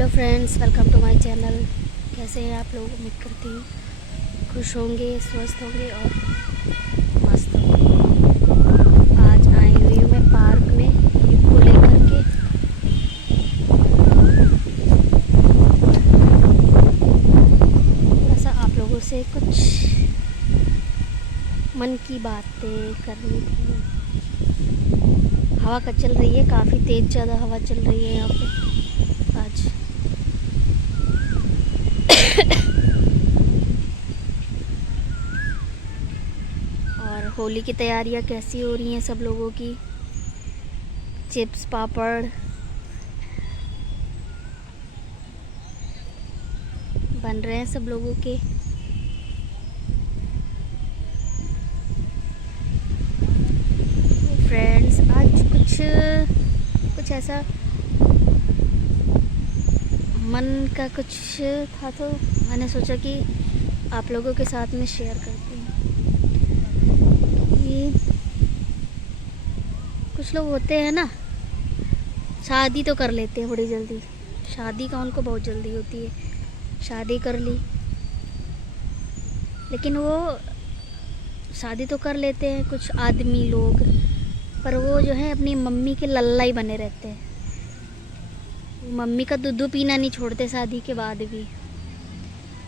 Hello friends, welcome to my channel. कैसे हैं आप लोग? उम्मीद करती हूँ खुश होंगे, स्वस्थ होंगे और मस्त होंगे। आज आई हुई हूँ मैं पार्क में हिप को लेकर के। ऐसा आप लोगों से कुछ मन की बातें करनी थी। हवा का चल रही है, काफ़ी तेज़ ज़्यादा हवा चल रही है यहाँ पे आज। और होली की तैयारियां कैसी हो रही हैं सब लोगों की? चिप्स पापड़ बन रहे हैं सब लोगों के। फ्रेंड्स, आज कुछ ऐसा मन का कुछ था तो मैंने सोचा कि आप लोगों के साथ में शेयर करती हूँ। कि कुछ लोग होते हैं ना, शादी तो कर लेते हैं बड़ी जल्दी। शादी का उनको बहुत जल्दी होती है, शादी कर ली, लेकिन वो शादी तो कर लेते हैं कुछ आदमी लोग, पर वो जो है अपनी मम्मी के लल्ला ही बने रहते हैं। मम्मी का दूध पीना नहीं छोड़ते शादी के बाद भी।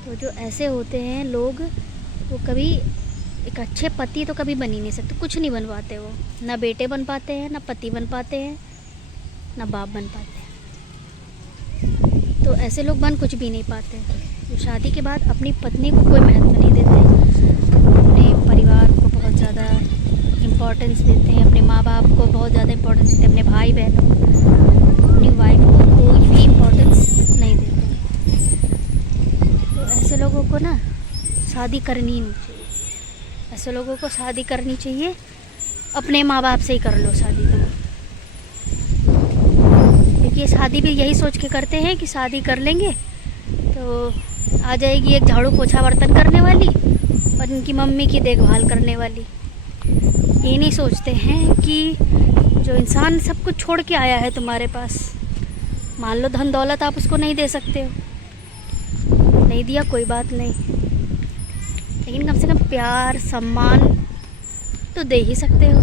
तो जो ऐसे होते हैं लोग, वो कभी एक अच्छे पति तो कभी बन ही नहीं सकते, कुछ नहीं बन पाते। वो ना बेटे बन पाते हैं, ना पति बन पाते हैं, ना बाप बन पाते हैं। तो ऐसे लोग बन कुछ भी नहीं पाते। जो शादी के बाद अपनी पत्नी को कोई महत्व नहीं देते, अपने परिवार को बहुत ज़्यादा इम्पोर्टेंस देते हैं, अपने माँ बाप को बहुत ज़्यादा इम्पोर्टेंस देते हैं, अपने भाई बहनों, अपनी वाइफ को कोई भी इम्पोर्टेंस नहीं देते। तो ऐसे लोगों को ना शादी करनी ही नहीं चाहिए। ऐसे लोगों को शादी करनी चाहिए अपने माँ बाप से ही कर लो शादी। तो देखिए, शादी भी यही सोच के करते हैं कि शादी कर लेंगे तो आ जाएगी एक झाड़ू पोछा बर्तन करने वाली और इनकी मम्मी की देखभाल करने वाली। ये नहीं सोचते हैं कि जो इंसान सब कुछ छोड़ के आया है तुम्हारे पास, मान लो धन दौलत आप उसको नहीं दे सकते हो, नहीं दिया कोई बात नहीं, लेकिन कम से कम प्यार सम्मान तो दे ही सकते हो,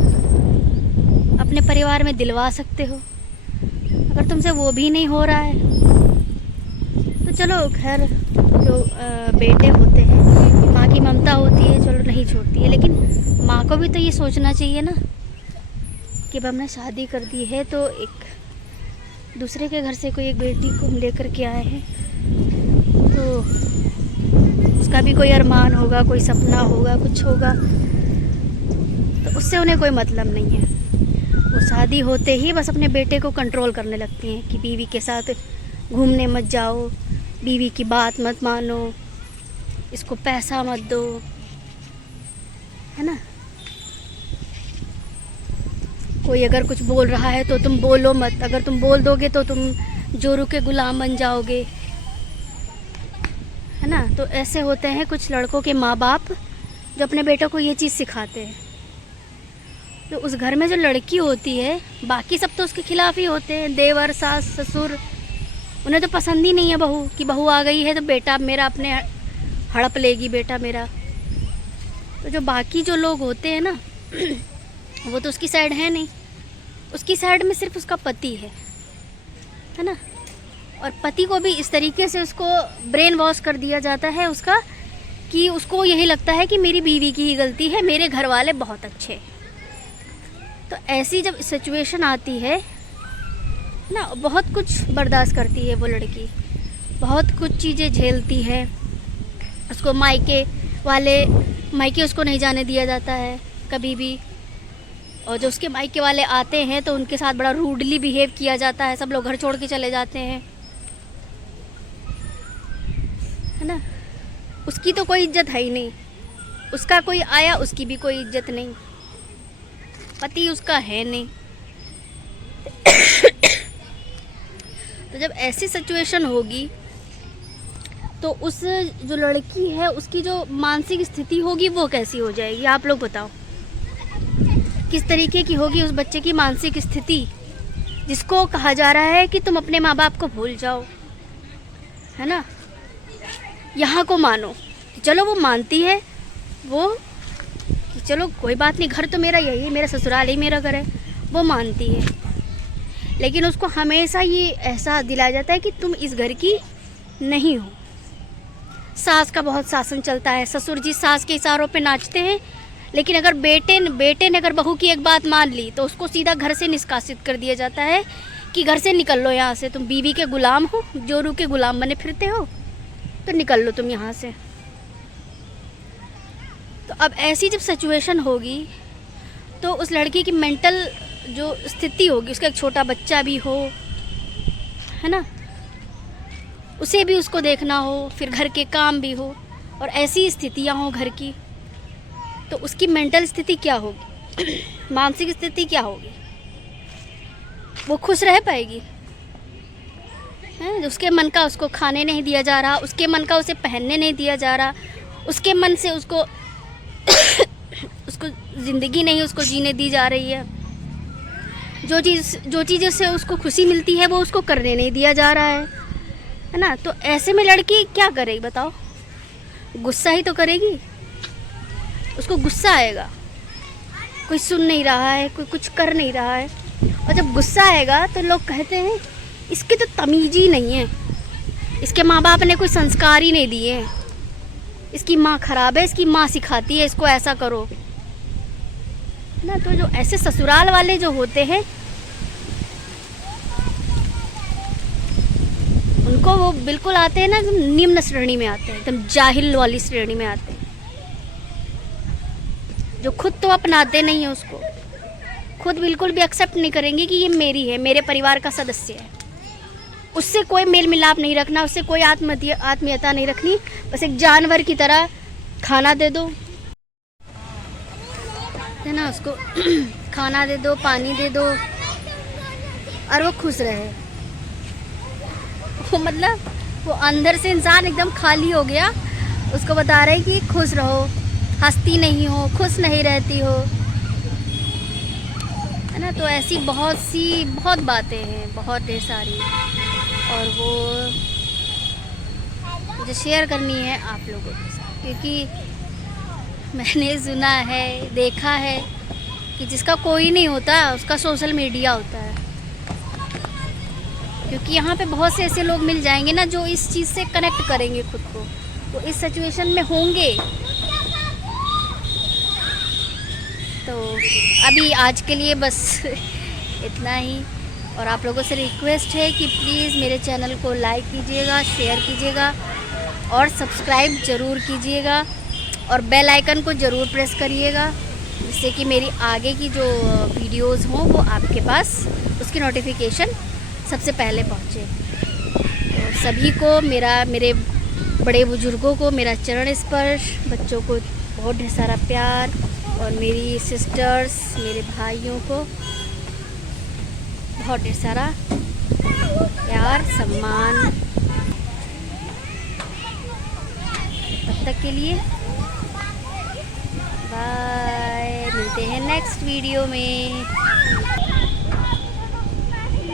अपने परिवार में दिलवा सकते हो। अगर तुमसे वो भी नहीं हो रहा है तो चलो खैर, जो बेटे होते हैं, माँ की ममता होती है, चलो नहीं छोड़ती है, लेकिन माँ को भी तो ये सोचना चाहिए ना कि अब हमने शादी कर दी है तो एक दूसरे के घर से कोई एक बेटी को हम लेकर के आए हैं, तो उसका भी कोई अरमान होगा, कोई सपना होगा, कुछ होगा। तो उससे उन्हें कोई मतलब नहीं है। वो शादी होते ही बस अपने बेटे को कंट्रोल करने लगती हैं कि बीवी के साथ घूमने मत जाओ, बीवी की बात मत मानो, इसको पैसा मत दो, है ना। कोई अगर कुछ बोल रहा है तो तुम बोलो मत, अगर तुम बोल दोगे तो तुम जोरू के गुलाम बन जाओगे, है ना। तो ऐसे होते हैं कुछ लड़कों के माँ बाप जो अपने बेटों को ये चीज़ सिखाते हैं। तो उस घर में जो लड़की होती है, बाकी सब तो उसके खिलाफ ही होते हैं, देवर सास ससुर, उन्हें तो पसंद ही नहीं है बहू कि बहू आ गई है तो बेटा मेरा अपने हड़प लेगी बेटा मेरा। तो जो बाकी जो लोग होते हैं ना वो तो उसकी साइड है नहीं, उसकी साइड में सिर्फ उसका पति है ना। और पति को भी इस तरीके से उसको ब्रेन वॉश कर दिया जाता है उसका, कि उसको यही लगता है कि मेरी बीवी की ही गलती है, मेरे घर वाले बहुत अच्छे। तो ऐसी जब सिचुएशन आती है ना, बहुत कुछ बर्दाश्त करती है वो लड़की, बहुत कुछ चीज़ें झेलती है। उसको मायके उसको नहीं जाने दिया जाता है कभी भी, और जो उसके मायके वाले आते हैं तो उनके साथ बड़ा रूडली बिहेव किया जाता है, सब लोग घर छोड़ के चले जाते हैं, है ना। उसकी तो कोई इज्जत है ही नहीं, उसका कोई आया उसकी भी कोई इज्जत नहीं, पति उसका है नहीं। तो जब ऐसी सिचुएशन होगी तो उस जो लड़की है उसकी जो मानसिक स्थिति होगी वो कैसी हो जाएगी, आप लोग बताओ। किस तरीके की होगी उस बच्चे की मानसिक स्थिति, जिसको कहा जा रहा है कि तुम अपने माँ बाप को भूल जाओ, है ना। यहाँ को मानो कि चलो वो मानती है वो कि चलो कोई बात नहीं, घर तो मेरा यही है, मेरा ससुराल ही मेरा घर है, वो मानती है। लेकिन उसको हमेशा ये एहसास दिलाया जाता है कि तुम इस घर की नहीं हो। सास का बहुत शासन चलता है, ससुर जी सास के इशारों पे नाचते हैं। लेकिन अगर बेटे ने अगर बहू की एक बात मान ली तो उसको सीधा घर से निष्कासित कर दिया जाता है कि घर से निकल लो यहाँ से, तुम बीवी के गुलाम हो, जोरू के गुलाम बने फिरते हो, तो निकल लो तुम यहाँ से। तो अब ऐसी जब सिचुएशन होगी तो उस लड़की की मेंटल जो स्थिति होगी, उसका एक छोटा बच्चा भी हो, है ना, उसे भी उसको देखना हो, फिर घर के काम भी हो, और ऐसी स्थितियाँ हो घर की, तो उसकी मेंटल स्थिति क्या होगी, मानसिक स्थिति क्या होगी? वो खुश रह पाएगी? हैं, उसके मन का उसको खाने नहीं दिया जा रहा, उसके मन का उसे पहनने नहीं दिया जा रहा, उसके मन से उसको उसको ज़िंदगी नहीं उसको जीने दी जा रही है, जो चीज़ से उसको खुशी मिलती है वो उसको करने नहीं दिया जा रहा है ना। तो ऐसे में लड़की क्या करेगी बताओ? गुस्सा ही तो करेगी, उसको गुस्सा आएगा, कोई सुन नहीं रहा है, कोई कुछ कर नहीं रहा है। और जब गुस्सा आएगा तो लोग कहते हैं इसकी तो तमीज़ ही नहीं है, इसके माँ बाप ने कोई संस्कार ही नहीं दिए हैं, इसकी माँ ख़राब है, इसकी माँ सिखाती है इसको ऐसा करो ना। तो जो ऐसे ससुराल वाले जो होते हैं उनको वो बिल्कुल आते हैं ना, एकदम निम्न श्रेणी में आते हैं, एकदम जाहिल वाली श्रेणी में आते हैं, जो खुद तो अपनाते नहीं है, उसको खुद बिल्कुल भी एक्सेप्ट नहीं करेंगे कि ये मेरी है, मेरे परिवार का सदस्य है। उससे कोई मेल मिलाप नहीं रखना, उससे कोई आत्मीयता नहीं रखनी, बस एक जानवर की तरह खाना दे दो, है ना, उसको खाना दे दो, पानी दे दो, और वो खुश रहे। वो मतलब वो अंदर से इंसान एकदम खाली हो गया, उसको बता रहे कि खुश रहो, हंसती नहीं हो, खुश नहीं रहती हो, है ना। तो ऐसी बहुत बातें हैं, बहुत ढेर सारी, और वो मुझे शेयर करनी है आप लोगों के साथ, क्योंकि मैंने सुना है, देखा है कि जिसका कोई नहीं होता उसका सोशल मीडिया होता है। क्योंकि यहाँ पे बहुत से ऐसे लोग मिल जाएंगे ना जो इस चीज़ से कनेक्ट करेंगे खुद को, वो इस सिचुएशन में होंगे। तो अभी आज के लिए बस इतना ही, और आप लोगों से रिक्वेस्ट है कि प्लीज़ मेरे चैनल को लाइक कीजिएगा, शेयर कीजिएगा, और सब्सक्राइब ज़रूर कीजिएगा, और बेल आइकन को ज़रूर प्रेस करिएगा, जिससे कि मेरी आगे की जो वीडियोस हों वो आपके पास उसकी नोटिफिकेशन सबसे पहले पहुँचे। तो सभी को मेरे बड़े बुज़ुर्गों को मेरा चरण स्पर्श, बच्चों को बहुत ढेर सारा प्यार, और मेरी सिस्टर्स, मेरे भाइयों को बहुत ढेर सारा प्यार, सम्मान। तब तक के लिए बाय, मिलते हैं नेक्स्ट वीडियो में।